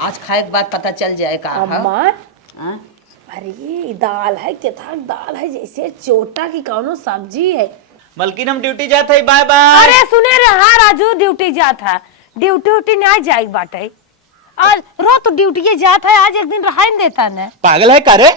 आज खाए के बाद पता चल जाए का अम्मा हाँ? अरे ये दाल है केथा दाल है जैसे चोटा की कौनो सब्जी है। मलकिन हम ड्यूटी जाते हैं, बाय बाय। अरे सुने रे हाँ राजू ड्यूटी जात है, ड्यूटी नहीं जाए बाटे आज रो तो ड्यूटी जात है, आज एक दिन रहा ही देता न। पागल है करे,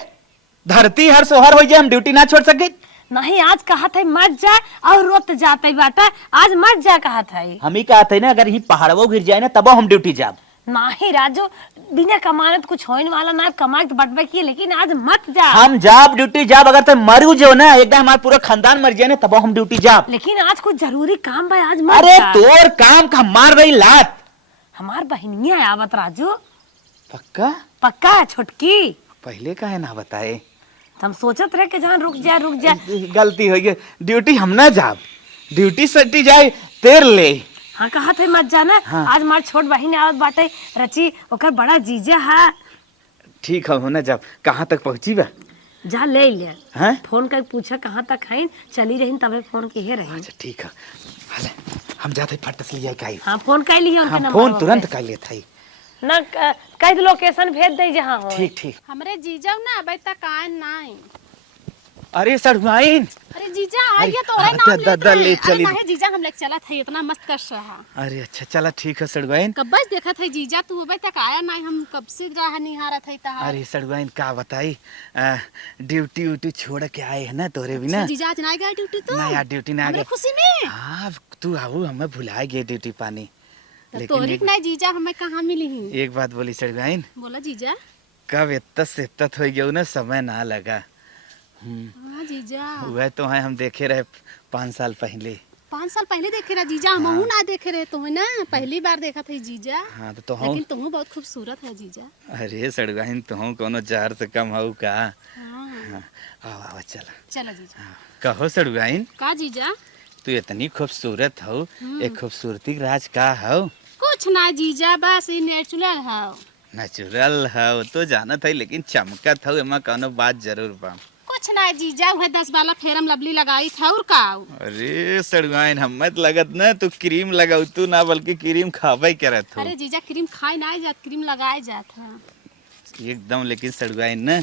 धरती हर सोहर हो जाए हम ड्यूटी ना छोड़ सके। नहीं आज कहा था मत जा और रोत जाते बाटा, आज मत जा कहा था। हम ही कहा थे ना अगर ही पहाड़ों गिर जाए ना तब हम ड्यूटी जाब। नहीं राजू बिना कमाने तो कुछ होने वाला ना, कमाई तो बटबे की, लेकिन आज मत जा। हम जाब ड्यूटी जाब, अगर तो मरू जो ना एकदम हमारा पूरा खानदान मर जाए ना तब हम ड्यूटी जाब। लेकिन आज कुछ जरूरी काम भाई आज मत अरे जा। तोर काम का मार रही लात। हमार बहनिया आवत राजू। पक्का पक्का छोटकी पहले का है ना बताए, हम सोचत रहे कि जहाँ रुक जा गलती हो गई। ड्यूटी हम ना जाब, ड्यूटी सटी जाए तेर ले। हाँ कहा थे मत जाना। हाँ। आज मार छोट बहिन आवत बाटे रची, ओकर बड़ा जीजा है। ठीक है होना जाब। कहाँ तक पहुँची बा? जा ले ले हैं? फोन कर पूछा कहाँ तक है, चली रही तबे फोन के हे रही। अच्छा ठीक है, हाले हम जाते फटस लिया काई। हाँ फोन कर ली उनके हम नंबर फोन तुरंत कर लेते हैं। ना कह दो लोकेशन भेज दे जहाँ हो। ठीक ठीक। हमरे जीजा ना अबे तक आए नहीं। अरे सड़वाइन, अरे जीजा आइए तो अरे, नाम द- द- द- ले लेते चली। हैं। जीजा हम लेके चला था, इतना मस्त कर रहा। अरे अच्छा चला ठीक है सड़वाइन। कब बस देखा था जीजा तू अबे तक आया नहीं, हम कब से राह निहारा था तहार। अरे सड़वाइन का बताई, ड्यूटी उटी छोड़ के आए है ना तोरे भी ना। जीजा आज नहीं गया ड्यूटी तो? ना यार ड्यूटी ना हमरे गए। खुशी में हाँ तू आओ, हमें भुला गए ड्यूटी पानी। तोरी नहीं जीजा हमें कहाँ मिली ही। एक बात बोली सड़वाइन, बोला जीजा। कब इत्तत से इत्तत हो गया ना, समय ना लगा। हाँ जीजा वह तो है हम देखे रहे 5 साल पहले। 5 साल पहले देखे रहा जीजा, हम ना देखे रहे तुम्हें ना, पहली बार देखा था जीजा। हाँ तो हम। लेकिन तुम बहुत खूबसूरत है जीजा। अरे सड़वाइन तुम कोनो जहर से कम हो का। हाँ हाँ, आओ आओ चला। चलो जीजा। हाँ, कहो सड़वाइन, का जीजा? तू इतनी खूबसूरत हो, एक खूबसूरती के राज का हो? कुछ ना जीजा, बस ये नेचुरल है। नेचुरल हो तो जानत है, लेकिन चमकत हो एमा कोनो बात जरूर बा। कुछ ना जीजा, वह 10 वाला फेरम लवली लगाई था और का। अरे सड़वाइन हमें तो लगत ना तू क्रीम लगाऊ तू ना, बल्कि क्रीम खावे करत हो अरे जीजा क्रीम खाए ना जात, क्रीम लगाए जात है। एकदम। लेकिन सड़वाइन ना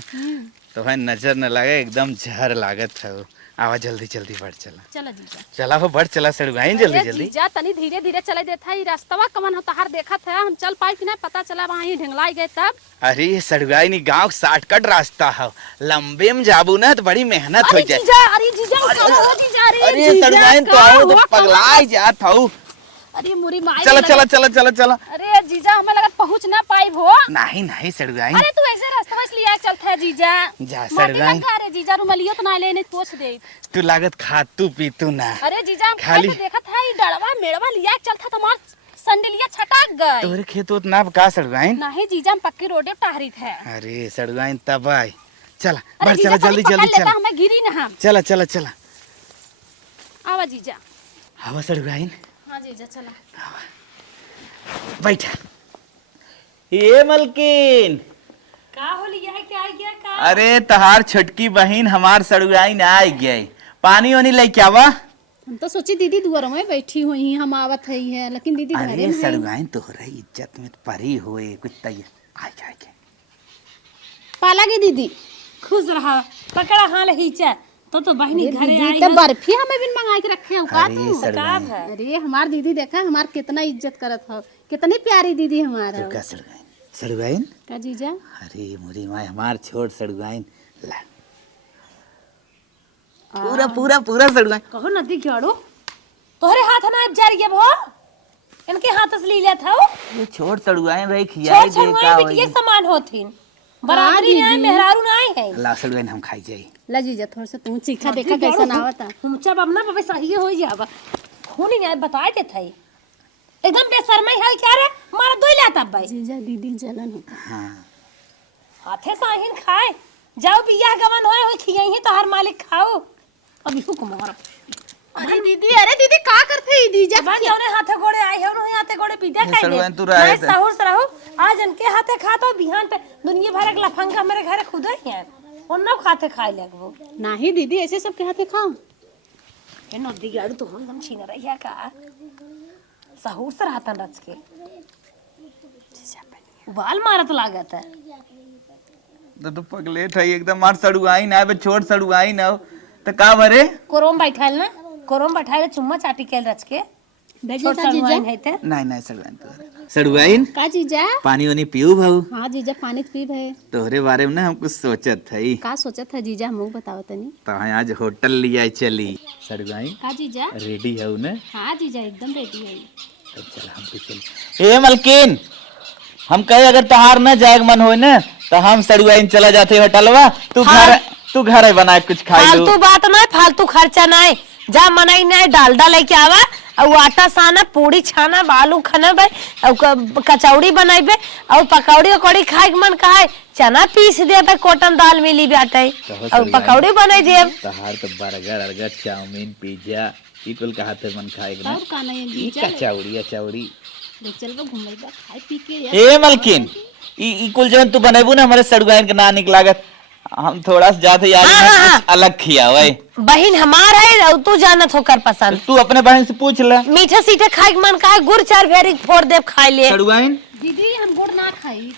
तो है नजर न लगे, एकदम जहर लागत हो। आवा जल्दी जल्दी बढ़ चला। चलो जीजा। चला हो बढ़ चला सड़वाइन जल्दी अरे जल्दी। जीजा तनी धीरे धीरे चले देता है, रास्तवा कमन हो तहार देखा था, हम चल पाए कि नहीं पता चला, वहाँ ही ढंगलाई गए तब। अरे सड़वाइन गांव शॉर्टकट रास्ता हो, लंबे में जाबू ना तो बड़ी मेहनत हो अरे जाए। जीजा, अरे जीजा उठाओ जीजा, अरे सड़वाइन तो आओ तो पगलाई जात हो। अरे मुरी माई चला चला चला चला चला। अरे जीजा हमें लगा पहुँच ना पाई हो। नहीं नहीं सड़वाइन, अरे तू ऐसे रास्ता बस लिया चलता है जीजा। जा माटी सड़वाइन, लगा रे जीजा, रुमलियो तो ना लेने पोछ दे। तू लागत खातू पीतू ना। अरे जीजा हम खाली- देखा था ये डड़वा मेड़वा लिया चलता, तुम्हार संडलिया छटक गई। तोरे खेत उत ना का सड़वाइन? नहीं जीजा हम पक्की रोडे टाहरी थे। अरे सड़वाइन तब आई। चला अरे बढ़ जीजा चला तनी जल्दी पकड़ जल्दी लेता, चला। हमें गिरी ना हम। चला चला चला। आवा जीजा। हवा सड़वाइन हाँ जीजा चला। बैठा। ये मलकिन, का हो लिया है क्या आ गया का? अरे तहार छोटकी बहन हमार सड़वाइन आ गई, पानी वानी लेके आवा। हम तो सोची दीदी दुआर में बैठी हुई हैं, हम आवत है, लेकिन दीदी घरे अरे में है। सड़वाइन तोहरा इज्जत में परी हुए कुछ तैयार आ जाए। पाला गे दीदी। खुश रहा पकड़ा हाल हिचा तो बहनी घरे दीदी आई तो है। बर्फी हमें भी मंगा के रखे हो का अरे तू? सड़वाइन, अरे हमार दीदी देखा हमार कितना इज्जत करत हो, कितनी प्यारी दीदी हमारा। तो का सड़वाइन सड़वाइन। का जीजा? अरे मुरी माय हमार छोड़ सड़वाइन ला। पूरा पूरा पूरा सड़वाइन। कहो नदी क्यों तोहरे हाथ ना अब जा रही है वो, इनके हाथ से ले लिया था। ये छोड़ सड़वाइन रही खियाई छोड़ दे छोड़ का वही बिटिया होई। समान होथिन, बराबरी नहीं मेहरारू नहीं है। ला सड़वाइन हम खाई जाई। ला जीजा थोड़ा सा तू चीखा देखा कैसा ना आवता। हम जब अब ना बाबा सही हो जाबा खून नहीं बताए थे थई एकदम बेशर्मी है क्या रे, मार दो ले तब भाई जीजा दीदी जलन होता। हाँ हाथे साहिन खाए जाओ बियाह गवन होए हो खियाई ही तो हर मालिक खाओ। अभी हुक्म मार। अरे दीदी का करथे जीजा? जबान जौने हाथे गोड़े आए हो उन्हीं हाथे गोड़े पीते खाई सड़वाइन तू दे रहे मैं थे। सहूर से रहो आज इनके हाथे खाता बिहान पे दुनिया भर के लफंगा मेरे घर खुद ही है उन्नो खाते खाए लगबो। नहीं दीदी ऐसे सब के हाथे खाओ। ये नदी गाड़ू तो हम छीन रही है का सहूर से रहता रच के बाल मारत लागत है। तो पगलेट है एकदम मार सड़ुआई ना बे छोट सड़ुआई ना तो का भरे कोरम बैठाल ना कोरम बैठाल चुम्मा चाटी के रच के छोट सड़ुआइन है ते नहीं सड़ुआइन तो सड़ुआइन का जीजा पानी वानी पियो भाऊ हाँ जीजा पानी पी भे तोहरे बारे में ना हम कुछ सोचत है का सोचत है जीजा हम बताओ तनी तो आज होटल लिया चली सड़ुआइन का जीजा रेडी है ना हाँ जीजा एकदम रेडी है तो चल हम भी चल ए मलकिन हम कहे अगर तहार न जाए मन हो ना तो हम सड़ुआइन चला जाते होटलवा तू घर बनाए कुछ खाई लो फालतू बात नहीं फालतू खर्चा नहीं जा मनाई नहीं डालडा लेके आवा और आटा साना पूरी छाना आलू खाना भाई और कचौड़ी बनाइबे और पकौड़ी उकौड़ी खाए के मन कहा चना पीस देबे कॉटन दाल मिली बाटे और पकौड़ी बनाई देब तहार तो बर्गर अर्गर चाउमीन पिज्जा ई कुल कहा थे मन खाए के ना और का नहीं ई जीजा कचौड़ी ले चल बा घुमैबा खाए पी के ए मलकिन ई कुल जवन तू बनेबू ना हमारे सड़ुआइन के ना निक लागत हम थोड़ा सा जाते यार कुछ अलग खियावे बहन हमार है और तू जानत होकर पसंद तू अपने बहन से पूछ ले मीठा सीठा खाए के मन कहा गुड़ चार भेरी फोड़ देब खाए ले सड़ुआइन दीदी हम गुड़ ना खाई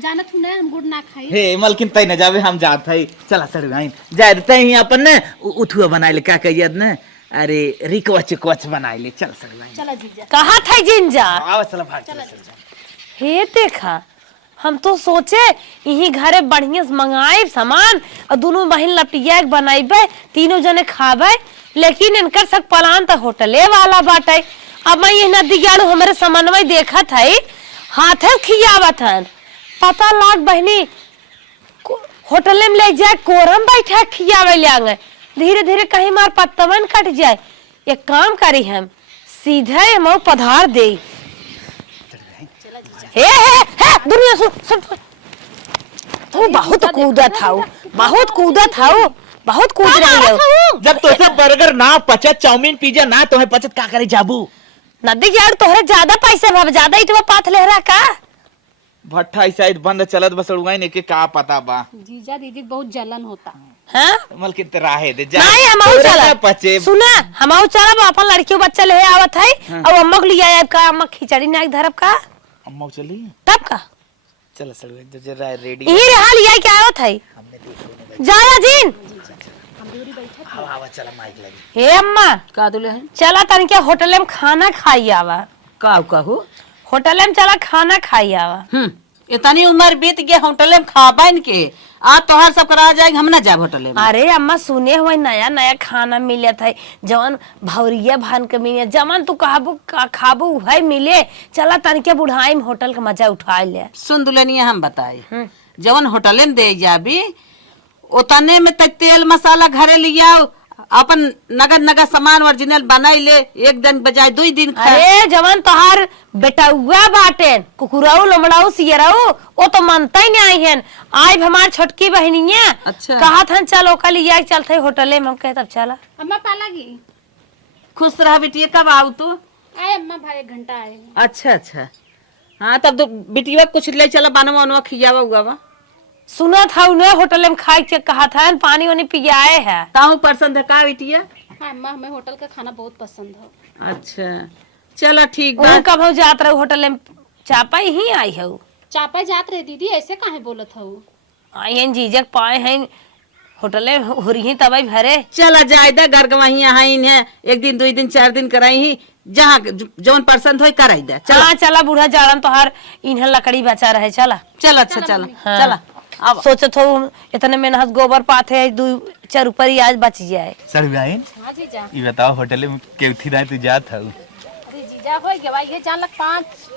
जानत हूं ना हम गुड़ ना खाई हे मलकिन तई न जावे हम जात है चला सड़ुआइन जाए देते ही अपन ने उठुआ बनाए ले का कहियत ने अरे रिकवच बनाए ले चल सड़ुआइन चला जीजा कहा था जिंजा आवा चला भाग चला हे देखा हम तो सोचे यही घरे बढ़िया से मंगाए सामान और दोनों बहन लपटिया बनाइबे तीनों जने खाबे लेकिन इनकर सब प्लान तो होटले वाला बाटे। अब मैं ये नदी गाड़ू हमारे समन्वय देखा था हाथे खियावत हन पता लाग बहनी होटले में ले जाए कोरम बैठा खियावे ले धीरे धीरे कहीं मार पत्तवन कट जाए एक काम करी हम सीधे हम पधार दे हे दुनिया सुन तू बहुत कूदा था बहुत कूद रही है जब तोसे बर्गर ना पचत चाउमीन पिज्जा ना तोहे पचत का करे जाबू नदी यार तोहरे ज्यादा पैसे भाव ज्यादा इतवा पाथ लहरा का भट्ठा इस साइड बंद चलत बस उड़वाई ने के का पता बा जीजा दीदी बहुत जलन होता हां मलकिन त राहे दे जा नहीं हम चला पचे सुना हम चला अपन लड़कियों बच्चा ले आवत है और अम्मा को लिया आया का अम्मा खिचड़ी ना धरब का अम्मा चली तब का चल सड़वे जो जरा रेडी यही हाल लिया क्या आवत है जाया जिन आवा चला माइक लगी हे अम्मा का दुले है चला तन के होटल में खाना खाई आवा का कहू होटल में चला खाना खाई आवा इतनी उम्र बीत गया होटल में खाबन के आज तोहार सब करा जाएगा हम ना जाब होटल में अरे अम्मा सुने हुए नया नया खाना मिले थे जवन भौरिया भान के मिले जमन तू खाबू वही मिले चला तन के बुढ़ाई में होटल का मजा उठा ले सुन दुल्हनिया हम बताई जवन होटल में दे जाबी उतने में तक तेल मसाला घरे लिया अपन नगर सामान ओरिजिनल बनाई ले एक दिन बजाय 2 दिन अरे जवन तोहार बेटौआ बाटे कुकुराऊ लमड़ाऊ सियराऊ वो तो मनता ही नहीं आई है आज हमार छोटकी बहनिया अच्छा कहा था चलो कल लिया चलते होटले में हम कहे तब चला अम्मा पालागी खुश रहा बेटिया कब आओ तू आए अम्मा भाई 1 घंटा आए अच्छा हाँ तब तो बेटिया कुछ ले चला बनवा बनवा खियावा उगावा सुना था उन्हें होटल में खाए के कहा था पानी वानी पियाए है ताऊ पसंद है का बेटिया हाँ अम्मा हमें होटल का खाना बहुत पसंद है अच्छा चलो ठीक बा कब हो जात रहे होटल में चापा ही आई है चापा जात रहे दीदी ऐसे काहे बोलत हूँ आई हैं जीजक पाए हैं होटले हो रही तब भरे चला जायदा घर गवाही यहाँ है 1 दिन 2 दिन 4 दिन कराई ही जहाँ जौन पसंद हो कराई दे चला चला बूढ़ा जाड़न तो हर इन्हें लकड़ी बचा रहे चला चल अच्छा चला चला अब सोचत हो इतने मेहनत गोबर पाथे 2-4 रुपये आज बच जाए सड़वाइन हाँ जीजा ये बताओ होटल में केवथी रात तू जात हूँ अरे जीजा हो गया ये जान लग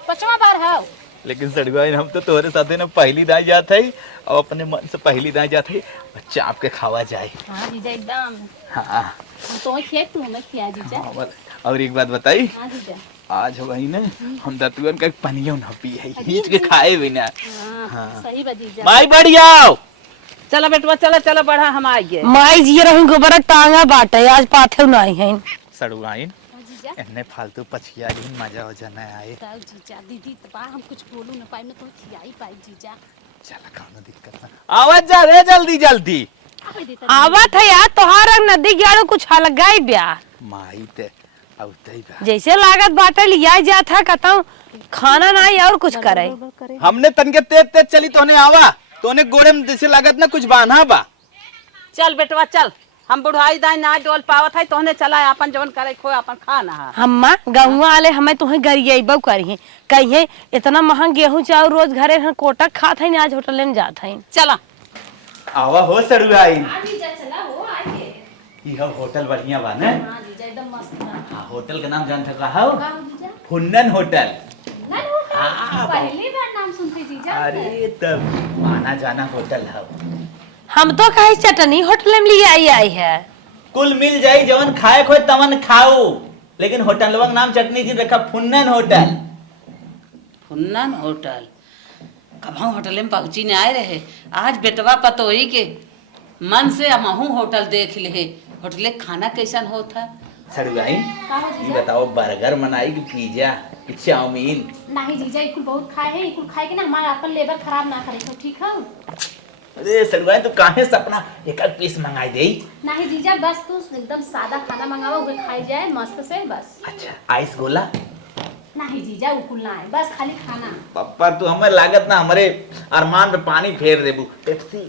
5वां बार है लेकिन सड़वाइन हम तो तोहरे साथे ना पहली दाई जात है और अपने मन से पहली दाई जात है बच्चा आपके खावा जाए हाँ जीजा एकदम हाँ हम तो खिया तू हमें खिया जीजा और एक बात बताई हाँ जीजा आज वही ना हम दतुअन का पनिया ना पी है खींच के खाए बिना हाँ सही बा जीजा माई बढ़िया चला बेटवा चला बढ़ा हम आ गए माई जी रही गोबर टांगा बाटे आज पाथे नहीं है सड़वाइन हाँ जीजा एने फालतू पछिया ही मजा हो जाना आए ताऊ जीजा दीदी तो बा हम कुछ बोलू ना पाई ना तो खियाई पाई जीजा चला खाना दिक्कत ना आवाज जा रे जल्दी आवे देता आवत है यार तोहार नदी गाड़ो कुछ अलग गाई ब्या माई ते जैसे लागत बाटे लिया जात है कहता खाना नहीं और कुछ करे। हमने तनके तेज तेज चली तोने आवा तोने गोड़े में जैसे लागत ना कुछ बांधा बा। चल बेटवा चल, हम बुढ़ाई दाई ना डोल पावत है, तोहने चला अपन जवन करे खो अपन खाना है। हम्मा गहुआ वाले हमें तुम्हें गरिएबो करिए कहिए इतना महंग गेहूं चाउर रोज घरे हम कोटक खात है आज होटल में जात है। चला आवा हो सरुआई। हाँ जीजा चला हो आइए। यह होटल बढ़िया बा ना? हाँ जीजा एकदम मस्त बा। हाँ, होटल का नाम जान था हो? का हो जीजा? फुन्नन होटल। नहीं हो पहली बार नाम सुनते जीजा। अरे तब माना जाना होटल है। हम तो कहीं चटनी होटल में लिए आई है। कुल मिल जाई जवन खाए खोए तवन खाओ, लेकिन होटलवा का नाम चटनी जी रखा फुन्नन होटल। फुन्नन होटल कब हम होटल में पहुंची नहीं आए रहे, आज बेटवा पतोही के मन से हमहू होटल देख ले। होटल खाना कैसन होता? सरुआई का हो ये जीजा? बताओ बर्गर बनाई कि पिज्जा कि चाउमीन? नहीं जीजा इकुल बहुत खाए हैं, इकुल खाए के ना हमारा अपन लेबर खराब ना करे तो ठीक है। अरे सरुआई तो काहे से अपना एक पीस मंगाई दे। नहीं जीजा बस तू एकदम सादा खाना मंगावा उसे खाई जाए मस्त से बस। अच्छा आइस गोला? नहीं जीजा उकुल ना है, बस खाली खाना। पप्पा तू हमें लागत ना हमारे अरमान पे पानी फेर देबू। पेप्सी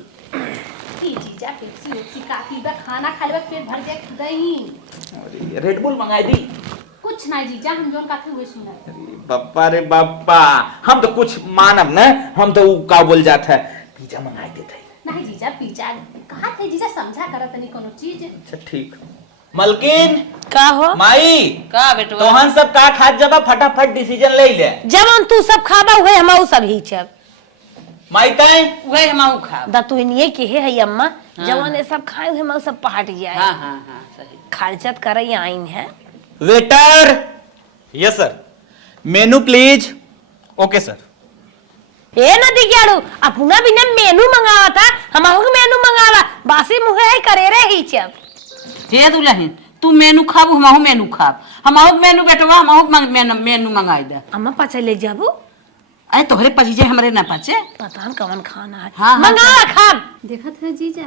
ठीक जीजा पेप्सी वेप्सी काफी बा, खाना खा लेबा पेट भर जाए दही। अरे रेड बुल मंगाई दी। कुछ नहीं जीजा हम जोन काफी हुए सुना। अरे बप्पा रे बप्पा, हम तो कुछ मानब न, हम तो का बोल जात है पिज्जा मंगाई देते। नहीं जीजा पिज्जा कहा थे जीजा समझा करत नहीं कोनो चीज। अच्छा ठीक। मलकिन का हो माई का बेटवा तोहन सब का खात जबा फटाफट डिसीजन ले ले। जवन तू सब खाबा हुए हम सब ही छब माई ताई वही हमहू खा। दा तू इनिए के है अम्मा जवन ये सब खाए हम सब पहाट जाए। हाँ हाँ हाँ सही। खर्चत करे आइन है। Waiter yes sir. Menu please. Okay sir. ए न दिग्याड़ू अपना बिना मेनू मंगावा था हम मेनू मंगावा बासी मुहे है करे रे ही छब। हे दुल्हन तू मेनू खाबू हमहू मेनू खाब, हमहू मेनू बेटवा हमहू मेनू मंगाई दे। अम्मा पचा ले जाबू अरे तोहरे पचीजे हमरे ना पचे। पता न कवन खाना है। हाँ, हाँ, मंगावा खाब। देखत है जीजा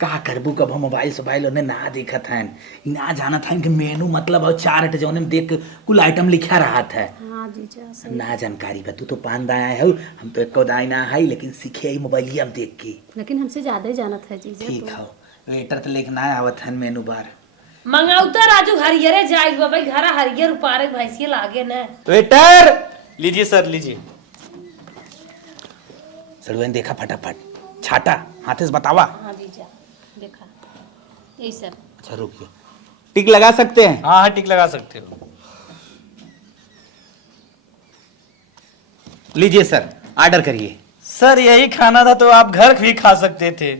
का करबू कब हम मोबाइल उन्हें ना देखत हैं, ना जाना था कि मेनू मतलब और चार्ट जौन में देख कुल आइटम लिखा रहा था। हाँ जीजा सही। ना जानकारी बा, तू तो पान दाया है, हम तो एको दाई ना है, लेकिन सीखे ही मोबाइल हम देख के। लेकिन हमसे ज्यादा ही जानत है जीजा। ठीक है वेटर तो लेके ना आवत है मेनू बार। मंगाऊ तो राजू हरियरे जाई भाई घरा हरियर उपारे भैंसी लागे न। वेटर लीजिए सर लीजिए। सड़ुएन देखा फटाफट छाटा हाथे से बतावा। हाँ जीजा देखा यही सब। अच्छा रुकिए, टिक लगा सकते हैं? हाँ हाँ टिक लगा सकते हो। लीजिए सर ऑर्डर करिए। सर यही खाना था तो आप घर भी खा सकते थे,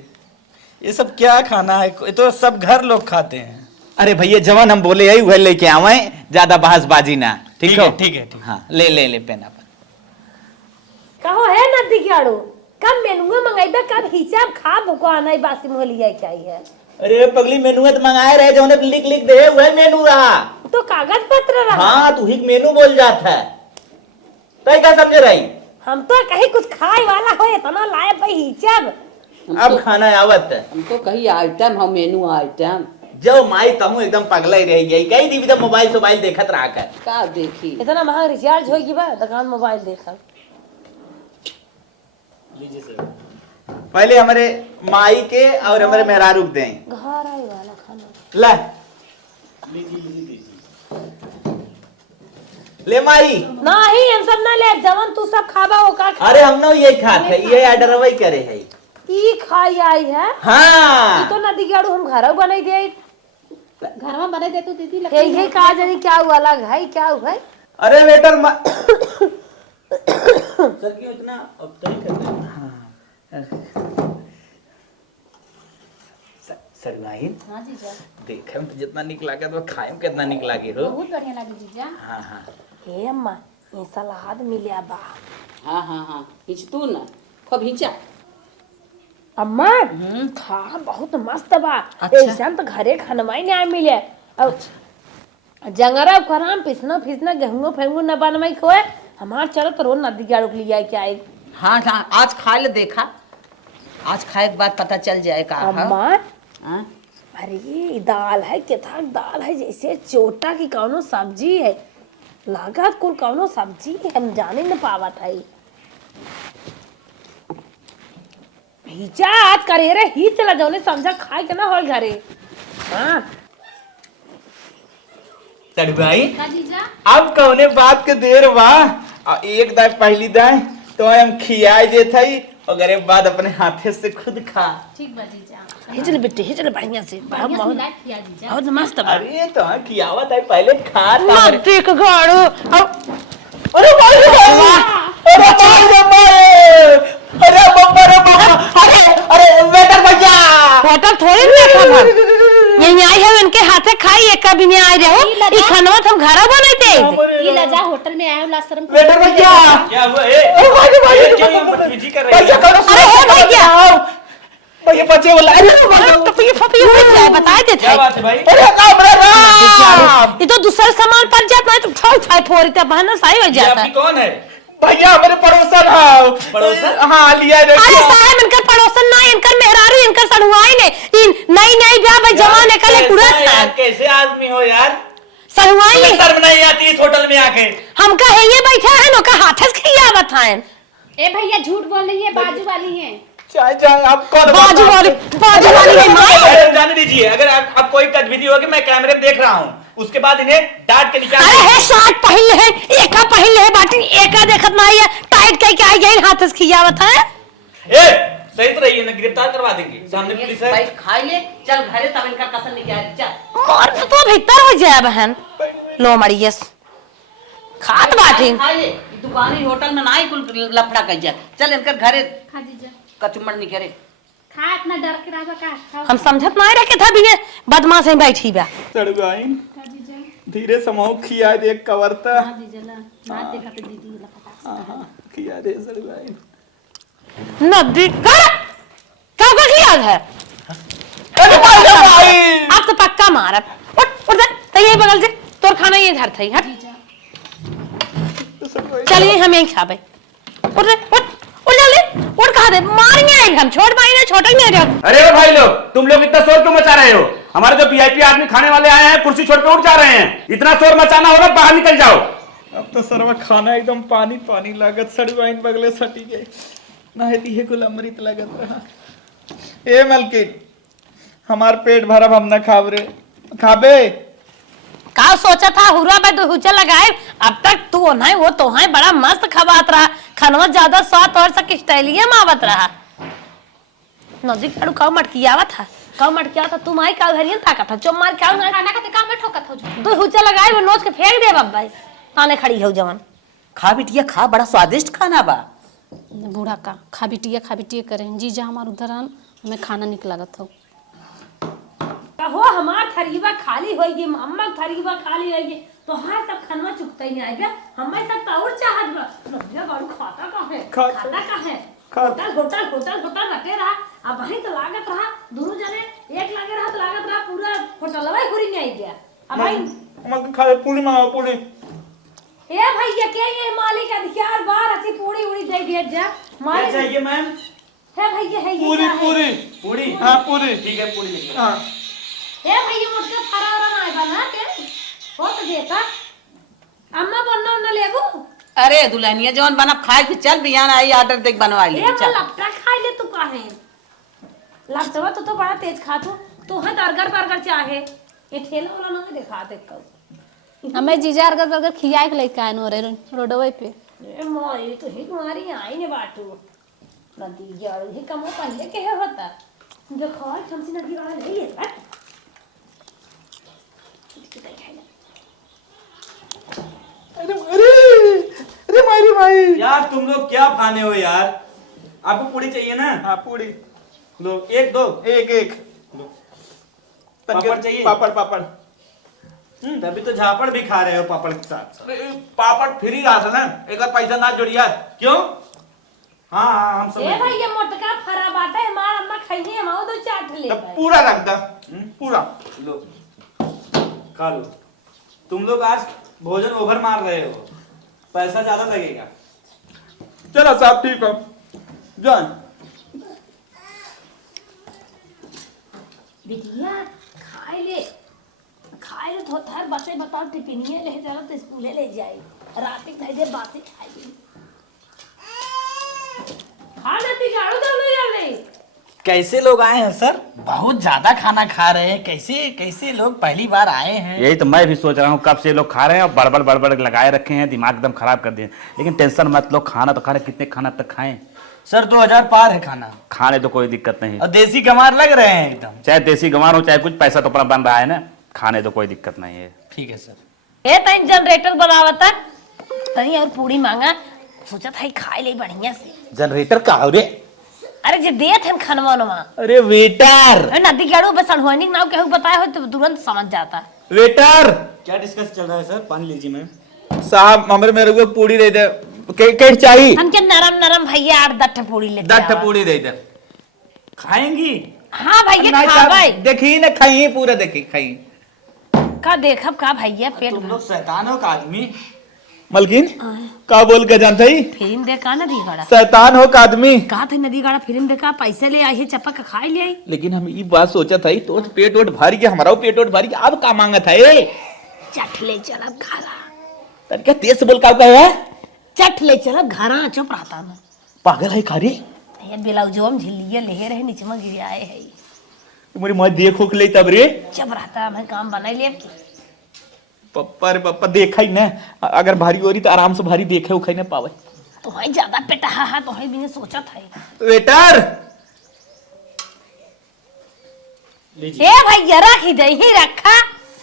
ये सब क्या खाना है, ये तो सब घर लोग खाते हैं। अरे भैया जवान हम बोले यही वह लेके आवे, ज्यादा बहसबाजी ना। ठीक हो? ठीक है ठीक है। हाँ ले पेन अपन। कहो है न दिग्याड़ू कब मेनू मंगाईबा कब हिसाब खा भुको आना बासी मुहे लिया क्या है। अरे पगली मेनू तो मंगाए रहे जो लिख लिख दे वह मेनू रहा। तो कागज पत्र रहा। हाँ तू ही मेनू बोल जाता है, तय क्या समझ रही? हम तो कहीं कुछ खाए वाला हो इतना लाए भाई हिसाब। अब खाना आवत है हम तो कही आइटम हम मेनू आइटम जो माई कहूँ एकदम पगला ही रह गई, कई दी तो मोबाइल देखत रहा कर। का देखी इतना महंगा रिचार्ज होगी बा दुकान मोबाइल देखा। लीजिए सर। पहले हमारे माई के और हमारे मेहरारू के दें। घर आए वाला खाना ले ले माई। नहीं हम सब ना ले जवन तू सब खाबा हो का खा। अरे हम ना ये खात है, ये ऑर्डर वही करे है। ई खाई आई है। हाँ तो नदी गाड़ू हम घर बनाई दे घर में बने दे तू दीदी ये कहा जानी क्या हुआ अलग है क्या हुआ है। अरे वेटर सर क्यों इतना अब तो ही करते हैं। हाँ सर भाई हाँ जीजा देखे तो जितना निक लागे तो खाए में कितना निक लागे हो। बहुत बढ़िया लगे जीजा। हाँ हाँ हे अम्मा ये सलाद मिलिया बा। हाँ हाँ हाँ हिच तू ना खूब हिचा। अम्मा खा बहुत मस्त बा। अच्छा। ऐसा तो घरे खानवा ही नहीं मिले। अब जंगरा खराम पिसना फिसना गेहूं फेंगू न बनवाई खोए हमार चलो तो रोज नदी गाड़ू के लिए क्या आए। हाँ हाँ आज खा ले देखा, आज खाए के बाद पता चल जाए का। अम्मा हाँ? अरे ये दाल है, कितना दाल है जैसे चोटा की कौनो सब्जी है, लागत कुल कौनो सब्जी है, हम जाने न पावत है। भीजा आज करे रे ही चला जाओ समझा खाए के ना हो घरे। हाँ सड़ुआई का जीजा अब कौने बात के देर वाह एक दाय पहली दाय तो हम खियाई देत हई और एक बाद अपने हाथे से खुद खा। ठीक बा जीजा हे चल बेटे, हे चल बढ़िया से बहुत बढ़िया से मिला के खिया जीजा। बहुत मस्त बा। अरे तो खियावत है पहले खा मट्टी का गाड़ो अरे भाई अरे अरे वेटर भैया होटल थोड़ी ना खाब यहीं आई है इनके हाथे खाई एक कभी नहीं आई रहो ई खानवा हम घरा बनाते ये लजा होटल में आए ला शर्म वेटर भैया क्या हुआ ये क्यों बदतमीजी कर रही है? अरे हे भैया भैया बच्चे बोला अरे टपी फपी हो जाए बता देते क्या बात है भाई? अरे राम ये तो दूसरा सामान पर जाता है तो छाव छाई फोड़ी तब बहना सही हो ये जाता आपकी है। कौन है? भैया मेरे पड़ोसन हां पड़ोसन? हाँ लिया रे अरे साहब इनकर पड़ोसन ना इनकर मेहरारू इनकर सड़ुआई ने इन नई नई ब्याह भाई जवान एकले कुड़त कैसा यार, है कैसे आदमी हो यार? सड़ुआई ने शर्म नहीं आती इस होटल में आके? हम का है ये बैठा है नो का हाथ से खिया बताएं ए भैया झूठ बोल रही है, बाजू वाली है। चाय चाय आप कौन बाजू वाली है मां अरे जाने दीजिए, अगर आप कोई गतिविधि होगी मैं कैमरे में देख रहा हूँ, उसके बाद इन्हें डांट के निकाल। अरे है शर्ट पहन ले है एका पहन ले है बाटी एका देखत नहीं है टाइट कह के आई गई हाथ से खिया बताएं। ए सही तो रही है ना, गिरफ्तार करवा देंगे, सामने पुलिस है। भाई खाई ले चल घरे तब इनका कसम निकाल चल और तो भीतर हो जाए बहन लो मरियस खात बाटी खाई ले दुकानी होटल में ना ही कुल लफड़ा कर जा चल इनकर घरे खा जीजा कचुमड़ नहीं करे। खा इतना डर के रहा का खाओ। हम समझत नहीं रखे था भी बदमाश है बैठी बा सड़ुआई खा जीजा धीरे समाओ खिया दे कवरता हां जीजा ला बात देखा पे दीदी वाला पता। हां खिया दे सड़ुआई नदी कर क्या का याद है अरे भाई आप तो पक्का मारा उठ उठ तो ये बगल से तोर खाना ये घर था हट चलिए हम यहीं खा भाई उठ उठ जल्दी उठ कहा दे मारेंगे हम छोड़ पाएंगे छोटा ही नहीं रहा। अरे भाई लोग तुम लोग इतना शोर क्यों मचा रहे हो? हमारे जो वीआईपी आदमी खाने वाले आए हैं कुर्सी छोड़ के उठ जा रहे हैं, इतना शोर मचाना होगा बाहर निकल जाओ। अब तो सरवा खाना एकदम पानी पानी लागत, सड़वाइन बगले सटी गए ना है दिहे कुल अमृत लागत रहा। ए मलकिन हमार पेट भरब हम न खाब रे खाबे का सोचा था हुरा पे तो हुचा लगाए अब तक तू नहीं वो तो है बड़ा मस्त खवात रहा खनवा ज्यादा स्वाद और सा स्टाइलिए मावत रहा नजदीक अड़ू का मटकियावा था का मटकिया था तुम आई का घरियन ताका था चो मार खाओ ना खाना खाते काम में ठोकत हो जो। दो हुचा लगाए वो नोच के फेंक दे बाबा ताने खड़ी हो जवान खा बिटिया खा बड़ा स्वादिष्ट खाना बा। बूढ़ा का खा बिटिया करें जीजा हमार उधर आन हमें खाना निक लागत हो। हो हमार थरीबा खाली होगी अम्मा थरीबा खाली होगी तो हां सब खनवा चुकता ही नहीं आएगा हमें सब और चाहत बा नदिया बाड़ू खाता का है खाता का है होटल रटे रहा अब वहीं तो लागत रहा दोनों जने एक लागे रहा तो लागत रहा पूरा होटलवा ही घुरी नहीं गया अब भाई हम खा पूरी मांगो पूरी। ए भैया के ये मालिक अधिकार बार ऐसी पूरी उड़ी दे भेज जा क्या मालिक चाहिए मैम? है भैया है ये पूरी क्या है? पूरी पूरी हाँ पूरी ठीक है, पूरी लेके हाँ ए भैया मुझके फरारा ना बना के हो तो देता अम्मा बनना न लेबू अरे दुल्हनिया जवन बना खाए फिर चल बियान आई ऑर्डर देख बनवा ले ए चल। लपटा खाई ले तू काहे लपटवा तो बड़ा तेज खातू तू है बर्गर चाहे ये ठेला वाला ना दिखा दे कब हमें जीजा अगर खियाए के लेके आए नो रे रोडवे पे। ए मोरी तो ही तुम्हारी आई ने बाटू नदी जाड़ू ही कमो पहले के है होता जो खाए हमसे नदी वाला नहीं है अरे मारी भाई यार तुम लोग क्या खाने हो यार? आपको पूरी चाहिए ना? हाँ पूरी लो एक दो एक एक पापड़ चाहिए? पापड़ पापड़ तभी तो झापड़ भी खा रहे हो पापड़ के साथ। पापड़ फ्री रहा था ना, एक बार पैसा ना जोड़िया क्यों? हाँ हाँ हम ए समझ भैया मोटका फरा बाटा है हमार अम्मा खाइए हम दो चाट ले तब पूरा रख दा पूरा लो खा लो। तुम लोग आज भोजन ओवर मार रहे हो, पैसा ज्यादा लगेगा। चलो साहब ठीक हो जान। बिटिया खाए ले तो हर बच्चे बताओ टिफिनिए ले चलो तो स्कूले ले जाए रात के नहीं दे बासी खाएगी खा लेती गाड़ू तो ले जाने कैसे लोग आए हैं सर? बहुत ज्यादा खाना खा रहे हैं। कैसे कैसे लोग पहली बार आए हैं। यही तो मैं भी सोच रहा हूँ, कब से लोग खा रहे हैं और बड़बड़ बड़बड़ लगाए रखे हैं, दिमाग एकदम खराब कर दिए। लेकिन टेंशन मत लो, खाना तो खा रहे, कितने खाना तक खाएं? सर 2000 पार है खाना खाने तो कोई दिक्कत नहीं, और देसी गंवार लग रहे हैं एकदम। चाहे देसी गंवार हो चाहे कुछ, पैसा तो अपना बन रहा है ना, खाने तो कोई दिक्कत नहीं है। ठीक है सर। ए तई जनरेटर बनावता तनी और पूरी मांगा सोचा था खाए ले बढ़िया से। जनरेटर का हो रे? अरे जे देत हन खनवा नवा अरे वेटर, नदी गाड़ू बस अनहोनी नाव केहू बताए हो तो तुरंत समझ जाता। वेटर क्या डिस्कस चल रहा है सर? पानी लीजिए मैम। साहब हमारे मेरे को पूरी दे दे, कैसे चाहिए? हमके नरम नरम भैया 8-10 पूरी लेते 10 आवा। पूरी दे दे। खाएंगी? हाँ भैया नहीं खा भाई साहब, देखिए ना, खाइए पूरा, देखिए खाइए। का देखब का भैया पेट तुम लोग शैतान हो का आदमी? मलकिन का बोल के जानता ही? फिल्म देखा नदी गाड़ा शैतान हो का आदमी। कहा था नदी गाड़ा फिल्म देखा पैसे ले आई चपक खाई ले आई। लेकिन हम ये बात सोचा था तो पेट वोट भारी गया, हमारा पेट वोट भारी गया, अब का मांगा था ये? चट ले चलब घरा तनिका तेज से बोल का है? चट ले चलब घरा चुप रहता ना पागल है खारी? ये ब्लाउजो हम झिल्लिए ले रहे नीचे में गिर आए है तुम्हारी मां देखो के ले तब रे। चुप रहता हम काम बनाई ले पप्पा रे पप्पा देखा ही ना, अगर भारी हो रही तो आराम से भारी देखे उखे ना पावे। तुम्हारी ज्यादा पेटा हा तो भी नहीं सोचा था। वेटर ए भैया रख ही दे ही रखा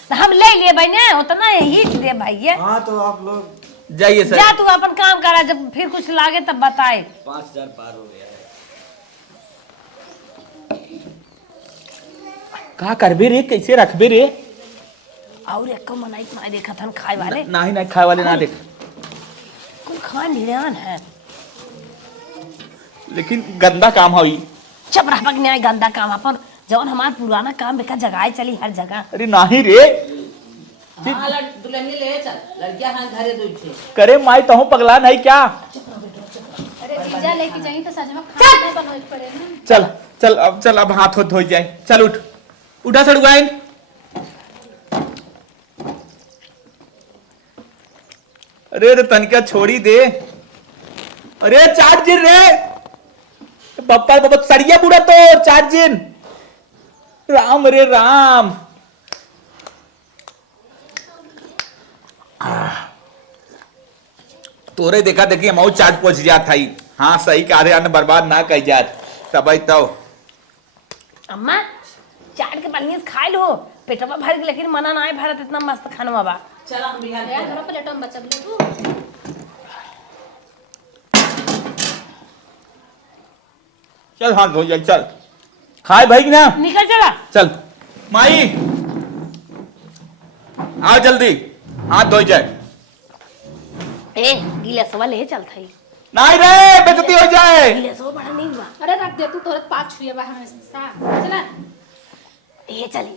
हम ले लिए भाई ना उतना ही दे भैया। हाँ तो आप लोग जाइए सर। जा तू अपन काम करा जब फिर कुछ लागे तब बताए। 5000 पार हो गया है। का करबे रे, कैसे रखबे रे? और एक को मनाई तुम्हारे देखा था खाए वाले नहीं नहीं खाए वाले ना देख, कुल खान ढिरान है। लेकिन गंदा काम हुई। चुप रह पक नहीं गंदा काम अपन जवन हमार पुराना काम बेका जगह चली हर जगह। अरे नहीं रे, हाँ दुल्हनी ले चल, लड़कियां हाँ घरे दूध करे माई तो हूँ पगला नहीं क्या? अरे जीजा लेके जाई तो सजमा खाना बनवे पड़े ना। चल चल अब हाथ धो जाए। चल उठ, उठा सड़ुआइन। अरे रे तनिका छोड़ी दे। अरे चाट जिन रे पप्पा बाबा सड़िया पूरा तो चाट जिन। राम रे राम। तोरे देखा देखी हम चाट पहुंच जात था। हाँ सही कार्य अन्न बर्बाद ना कर जात तब तो। अम्मा चाट के बढ़िया से खाए लो पेटवा भर के लेकिन मना ना है भरत इतना मस्त खानवा बा। चला हम बिहार यार घर प्लेटों में बचब ले तू। चल हाथ धो जाए, चल खाए भाई ना। निकल चला चल माई आओ जल्दी, हाथ धो जाए। ए गिलासवा ले चल थई नहीं रे बेइज्जती हो जाए। गिलासवा बड़ा नहीं बा। अरे रख दे तू तोरे पाँच छुए बा हमेशा चला। ए चली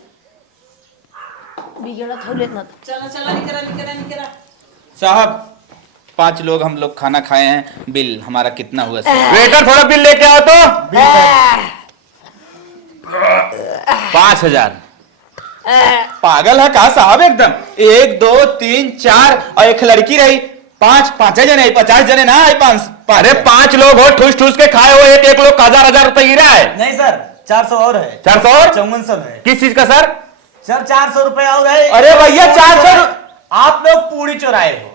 बिगड़ा थोड़े ना चला चला निकरा। साहब 5 लोग हम लोग खाना खाए हैं, बिल हमारा कितना हुआ? वेटर थोड़ा बिल लेके आओ तो। 5000। पागल है कहा साहब एकदम? 1 2 3 4 और एक लड़की रही, 5 जने 50 जने ना है 5। अरे 5 लोग हो, ठूस ठूस के खाए हो, एक लोग 1000 रुपए गिरा है। नहीं सर 400 और है। 400 और 5400 है किस चीज का सर? सर 400 रुपए और है। अरे भैया 400। आप लोग पूरी चुराए हो।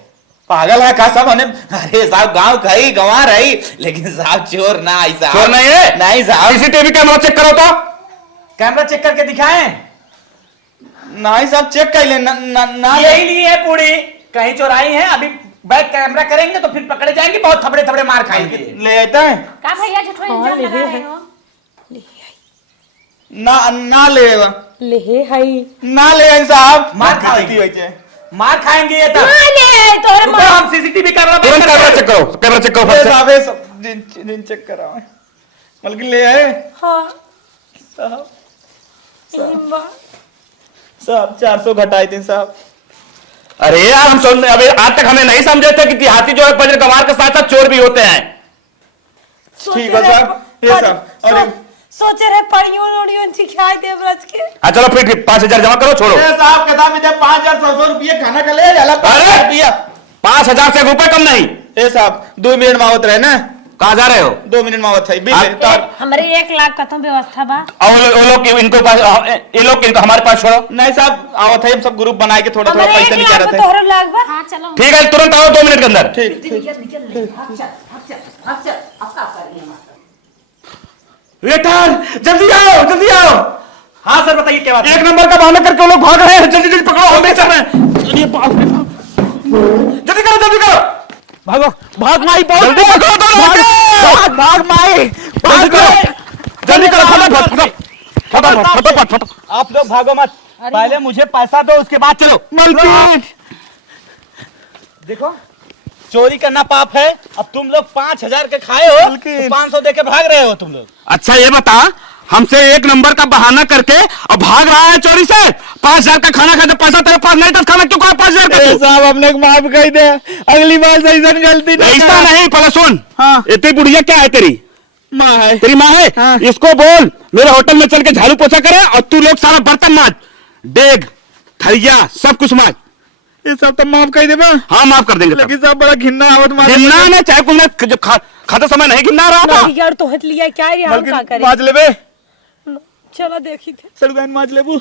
पागल है कहा साहब हमने? अरे साहब गांव कही गंवा रही, लेकिन साहब चोर ना आई साहब। चोर नहीं है? नहीं साहब। सीसीटीवी कैमरा चेक करो तो। कैमरा चेक करके दिखाएं। नहीं साहब चेक कर ले ना यही लिए है पूरी, कहीं चुराई है। अभी बैक कैमरा करेंगे तो फिर पकड़े जाएंगे, बहुत थपड़े थपड़े मार खाएंगे। ले आते हैं का भैया झूठो इल्जाम लगा रहे हो। ना लेगा ले हई ना ले साहब, मार खाएंगे। होई छे। मार खाएंगे ये तब। ले तोरे रुको, हम सीसीटीवी कैमरा तुरंत कैमरा चेक करो, कैमरा चेक करो ये फट से। साहब ये सब दिन चेक कराओ। बल्कि ले आए हां साहब। साहब 400 घटाए थे साहब। अरे यार हम सुन, अभी आज तक हमें नहीं समझे थे कि देहाती जो है वज्र गंवार के साथ साथ चोर भी होते हैं। ठीक है साहब। ये साहब और सोचे रहे परियों उड़ियों सिखाई दे ब्रज के। हाँ चलो फिर 5,000 जमा करो, छोड़ो। ए साहब के दाम इधर 5,000 रुपये खाना का ले जाला। अरे 5,000 से रुपए कम नहीं। ए साहब 2 मिनट मावत रहे ना, कहाँ जा रहे हो? 2 मिनट मावत है बिल है, तो हमारे 1 लाख का तो व्यवस्था बा। और वो लोग इनको पास, ये लोग इनको हमारे पास छोड़ो। नहीं साहब आवत है, हम सब ग्रुप बना के थोड़ा थोड़ा हमारे पैसा 1 निकाल लाख रहे का तोहरा लाख बा। हाँ चलो। ठीक है तुरंत आओ 2 मिनट के अंदर। ठीक वेटर जल्दी आओ, जल्दी आओ। हाँ सर बताइए क्या बात है? 1 नंबर का बहाना करके वो लोग भाग रहे हैं, जल्दी जल्दी पकड़ो, हम नहीं चल रहे हैं। अरे बाप रे बाप। जल्दी करो, जल्दी करो। भागो, भाग माई, जल्दी पकड़ो तो भाग माई, जल्दी करो, जल्दी करो, फटाफट फटाफट। आप लोग भागो मत, पहले मुझे पैसा दो, उसके बाद चलो। मलकिन देखो चोरी करना पाप है। अब तुम लोग 5,000 के खाए हो तो 500 दे के भाग रहे हो तुम लोग। अच्छा ये बता, हमसे 1 नंबर का बहाना करके अब भाग रहा है चोरी से। 5,000 का खाना खाते, पैसा तेरे पास नहीं था, खाना क्यों खाया 5,000 का? साहब हमने माफ कर दे, अगली बार से ऐसा गलती ऐसा नहीं, पहले सुन। हाँ। इतनी बुढ़िया क्या है तेरी? माँ है। तेरी माँ है? हाँ। इसको बोल मेरे होटल में चल के झाड़ू पोछा करे, और तू लोग सारा बर्तन मांज, डेग थरिया सब कुछ मांज। ये सब तो माफ कर दे बा। हाँ माफ कर देंगे। लेकिन सब बड़ा घिन्ना आवत मार गिनना ना चाहे कुछ ना, जो खाते समय नहीं गिनना रहा था। यार तो हट लिया क्या रे, हम का करे। माज लेबे, चलो देखी थे। सड़ुआइन माज लेबू।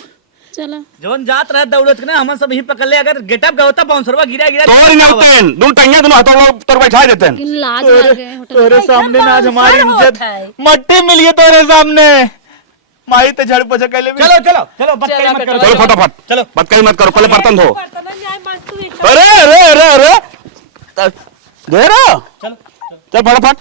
चलो जोन जात रहा दौड़त के ना हम सब ही पकड़ ले। अगर गेटअप का होता 500 रुपया गिरा तो और नहीं होते हैं, दूर टंगिया दोनों हाथों लोग तर बैठा देते हैं। लेकिन लाज लग गए होटल तोरे सामने ना आज हमारी सर इज्जत होता है। मट्टी मिली है तोरे सामने। माई तो झाड़ू पोछा कर ले। चलो चलो चलो बदतमीजी मत करो। चलो फटाफट, चलो। बदतमीजी मत करो, पहले बर्तन धो। बर्तन न्याय मांग तू एक। अरे अरे अरे अरे दे रहा, चलो चल फटाफट।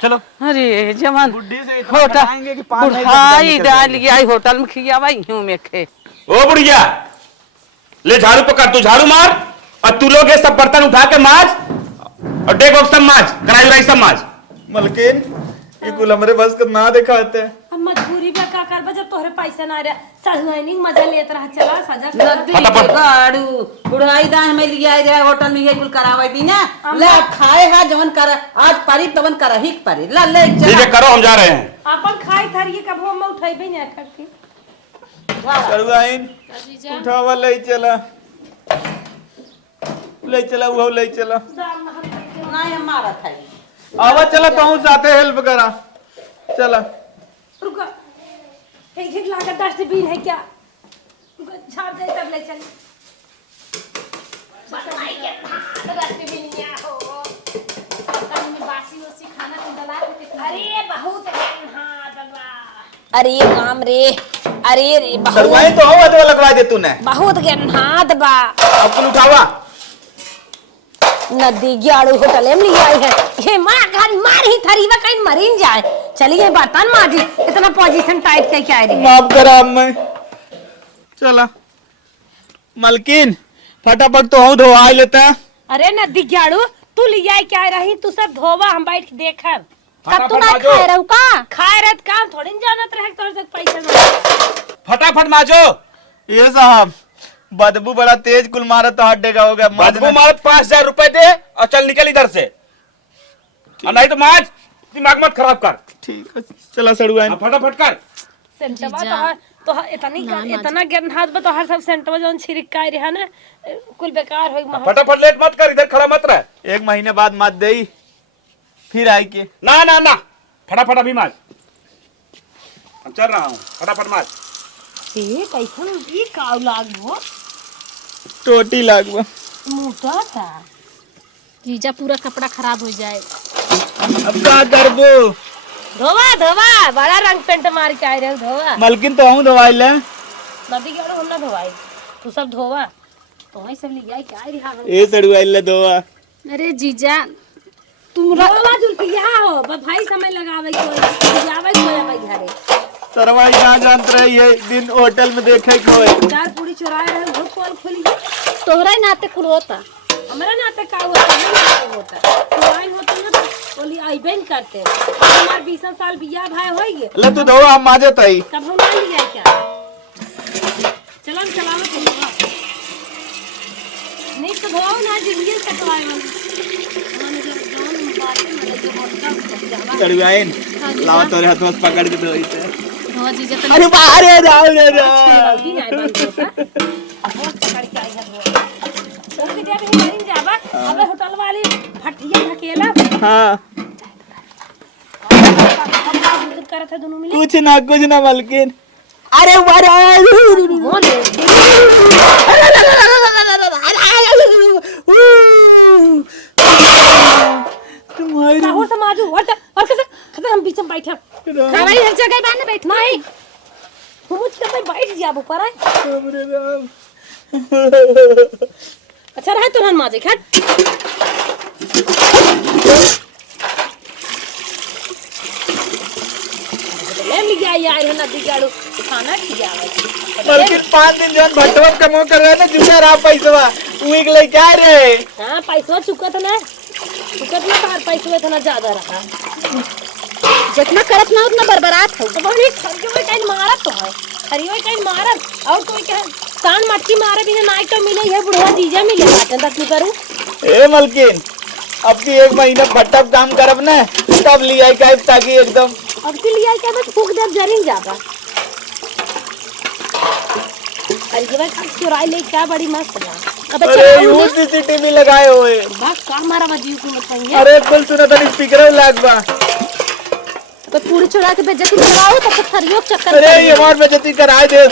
चलो। अरे जमान बुड्ढी से इतना होटल बताएंगे कि 5,000 बुढ़ाई डाल गया होटल में खिया भाई यूं में खे। ओ बुढ़िया, ले झाड़ू पकड़, तू झाड़ू मार, और तू लोग ये सब बर्तन उठा के मांज, और डेग सब मांज, कढ़ाई वढ़ाई सब मांज। मलकिन ये कुल हमरे बस का ना दिखाते हैं। अब मजबूरी में का करबा, जब तोहरे पैसा ना रहा सजवाइनी मजा लेत रहा। चला सजा नदी के गाड़ू बुढ़ाई दाह में लिया रे होटल में ये कुल करावे दी ना। ले खाए है जवन कर, आज पारी तवन कर ही पारी। ला ले ठीक है चला करो, हम जा रहे हैं। अपन खाई थरिए कब हम उठेबे ना करके। सड़ुआइन जीजा उठावा ले चला, ले चला वो ले चला। नहीं हमारा था आवा चला कहूँ साथे हेल्प करा। चला रुको, एक लाख डस्टबिन है क्या? झाड़ दे तब ले चल। अरे बहुत अरे काम रे, अरे रे बहुत सड़ुआइन तो हो तो लगवा दे तूने। बहुत गन्हात बा। अब कुल उठावा। नदी ग्याड़ू होटल में लिया है ये माँ घर मार ही थरीवा कहीं मरीन जाए। चलिए बर्तन माजी, इतना पोजीशन टाइट के क्या है। माफ करा मैं। चला मलकिन फटाफट तो हूँ धोआ लेता। अरे नदी ग्याड़ू तू लिया क्या रही, तू सब धोवा हम बैठ के देखब। तब तू ना खाए रहू का? खाए रहत काम थोड़ी न जानत रहे तोर से पैसा ना। फटाफट माजो। ये साहब बदबू बड़ा तेज कुल मारा तो हट देगा हो गया। बदबू मारत 5,000 रुपए दे और चल निकल इधर से, और नहीं तो माज, दिमाग मत खराब कर। ठीक है चला सड़ुआइन। हाँ, फटाफट कर। सेंटवा तो इतना गन्हात बा तो हर सब सेंटवा जोन छिड़क का रहा ना कुल बेकार होई। फटाफट लेट मत कर, इधर खड़ा मत रह। 1 महीने बाद मात दे फिर आई के। ना ना ना, फटाफट अभी माज, हम चल रहा हूँ, फटाफट माज। ए कैसन ई काव लाग हो, टोटी लागवा। मोटा था। जीजा पूरा कपड़ा खराब हो जाए। अब का करबो? धोवा धोवा बड़ा रंग पेंट मार के आए रहे धोवा। मलकिन तो हूँ धोवाई ले। नदी के हम ना धोवाई, तू सब धोवा तो वही सब लिया क्या आई रहा। ए सड़ुआई ले धोवा। अरे जीजा तुम रवा जुल्फिया हो भाई, समय लगावे कोई जावे कोई भाई घरे। सरवाई कहाँ जानत रही है, दिन होटल में देखे कोई। चार पूरी चुराए रहे वो कॉल खुली। तोहरा ही नाते कुल होता। हमारा नाते का होता नहीं नाते होता। चुराई होता ना तो बोली आइबे नहीं करते। हमार 20 साल बियाह भाई हो गए। ले तू धोवा हम माजे तई। कब हम मान लिया क्या? चलो हम चलावे चलूंगा। नहीं तो धोओ ना जिंदगी कटवाए हम। हमने जब जौन बातें सड़ुआइन लावा तोरे हाथों से पकड़ के धोई थे हाँ जीजा तो अरे बाहर राव रे लड़की नहीं बन होता अब पकड़ के आई है वो तो क्या भी नहीं जाबा अब होटल वाली फटिया ढकेला हाँ अब कर थे दोनों मिले कुछ ना मलकिन अरे वारे हो ले तुम्हारी साहू समाजू और कैसे खतर हम बीच में बैठे खराई हर जगह बाने बैठना नहीं मुझ के पे बैठ जाबो पर है हमरे राम अच्छा रहे तुरंत माजे खट ले लिया यार है नदी गाड़ू खाना खिया मलकिन 5 दिन जन भट्टवा कमो कर रहे ना जुटा रा पैसवा उइक ले क्या रे हां पैसा चुकत ना तार पैसा इतना ज्यादा रहा जितना करत ना उतना बरबरात हो तो बड़ी खरियो में कहीं मारत तो है खरियो में कहीं मारत और कोई कहे कान मटकी मारे भी ना तो मिले है बुढ़वा जीजा मिले बाटन तक नहीं करूं ए मलकिन अब भी 1 महीना भट्टा काम करब ना तब लिया का ताकि एकदम अब के लिए क्या बस फूक दे जरिन जाता अरे ये बात चुराई ले क्या बड़ी मस्त है अब अरे यू सीसीटीवी लगाए हुए बस का हमारा मजीव को मत कहिए अरे कुल सुना तनी स्पीकर लाग बा तो पूरी चुरा के बेइज्जती करवाओ तो खरियो चक्कर अरे ये हमार बेइज्जती कराए दे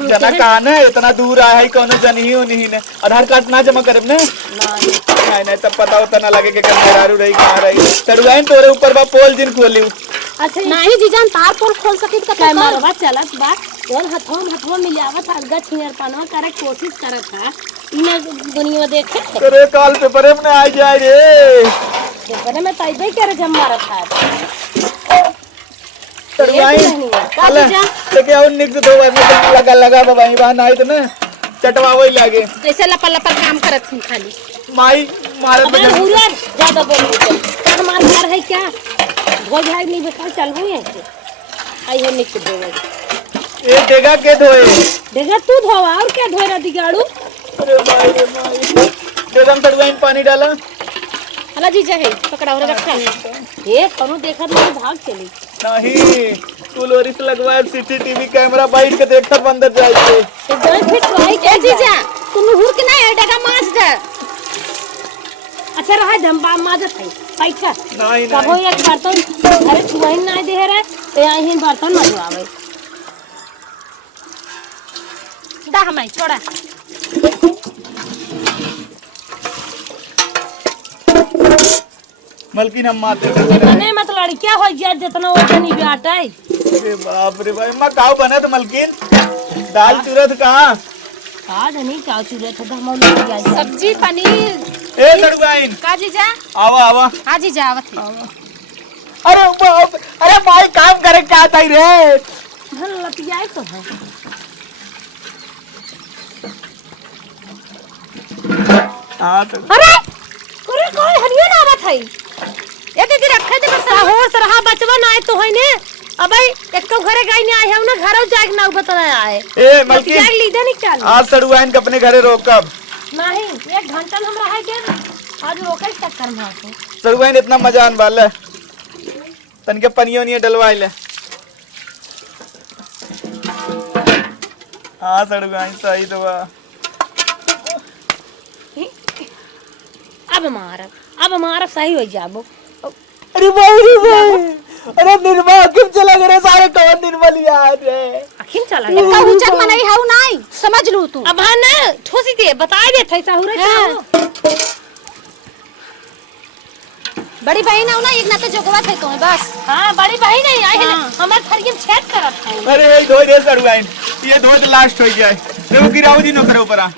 जना कहां है इतना दूर आया है कोनो जन ही नहीं ने आधार कार्ड ना जमा करब ने नहीं तब पता होता ना लगे कि मेरारू रही कहां रही सरुआइन तोरे ऊपर बा पोल दिन खोली अच्छा नहीं जी जान तार पोल खोल सकी त क्या मारवा चलत बा और हथवा मिलावत अलगा छियर पानवा करे कोशिश करत था इन दुनिया देखे अरे काल पेपर में आ जाए रे पेपर में ताइबे करे जम मारत था सरुआइन चल लेके आओ निक दो बार लगा बाबा वहां ना आई तो ना चटवावे लागे कैसे लपल लपल काम करत थी खाली माई मारे अबे हुआ ज्यादा बोल रही हमार घर है क्या भोज है नहीं बता चल हुई है आई है निक दो ये देगा के धोए देखा तू धोवा और क्या धोए रहा दिगाड़ू अरे माई देदम सरुआइन पानी डाला हला जीजा है पकड़ा और रखा ये कौनो देखत नहीं भाग चली नहीं तू लोरिस लगवाए सीसीटीवी कैमरा बैठ के देखत बंदर जाए एकदम फिट रही ए जीजा तुम हुर के ना डगा मास दे अच्छा रहा धम्बा माजत है पैक कर नहीं कब हो एक बर्तन अरे तू वही ना दे रहा तो यहाँ ही बर्तन मजवावे दा हमाई छोड़ा मलकिन हम माते मने मत लड़किया हो गया जितना वो नहीं बेटा है अरे बाप रे भाई मैं काव बने तो मलकिन दाल चूरत कहाँ आज नहीं चाव चूरे थे हम लोग गया सब्जी पनीर ए सरुआइन का जीजा आवा आवा हां जीजा आवत है अरे बाप अरे भाई काम करे क्या आता ही रे धन लपियाए तो है हाँ तो अरे कोई हनियो ना आवत है ये दीदी रखे दे बस हो सरहा बचवा ना आए तो है ने अबे एक तो घरे गई नहीं आए है ना घर जाए ना बता आए ए मलकिन क्या लीदे निकाल आज सरुआइन के अपने घरे रोकब नहीं 1 घंटा हम रह गए आज रोके चक्कर में आके सरुआइन इतना मजा आन वाला तन के पनियो नहीं डलवाई ले हाँ सरुआइन सही तो बा अब मारब सही हो जाबो अरे भाई अरे निर्मल क्यों चला गए सारे कौन निर्मल यार रे अखिन चला का उचक मनई हाउ नहीं समझ लू तू अब हां ना ठोसी दे बता दे थैसा हो रे बड़ी बहन हो ना एक ना तो जोगवा थे तुम्हें बस हां बड़ी भाई नहीं आई है हमर थरियम छेद करत है अरे ये धोई दे सरुआइन ये धोई तो लास्ट हो गया है देखो गिराओ जी नो करे ऊपर आ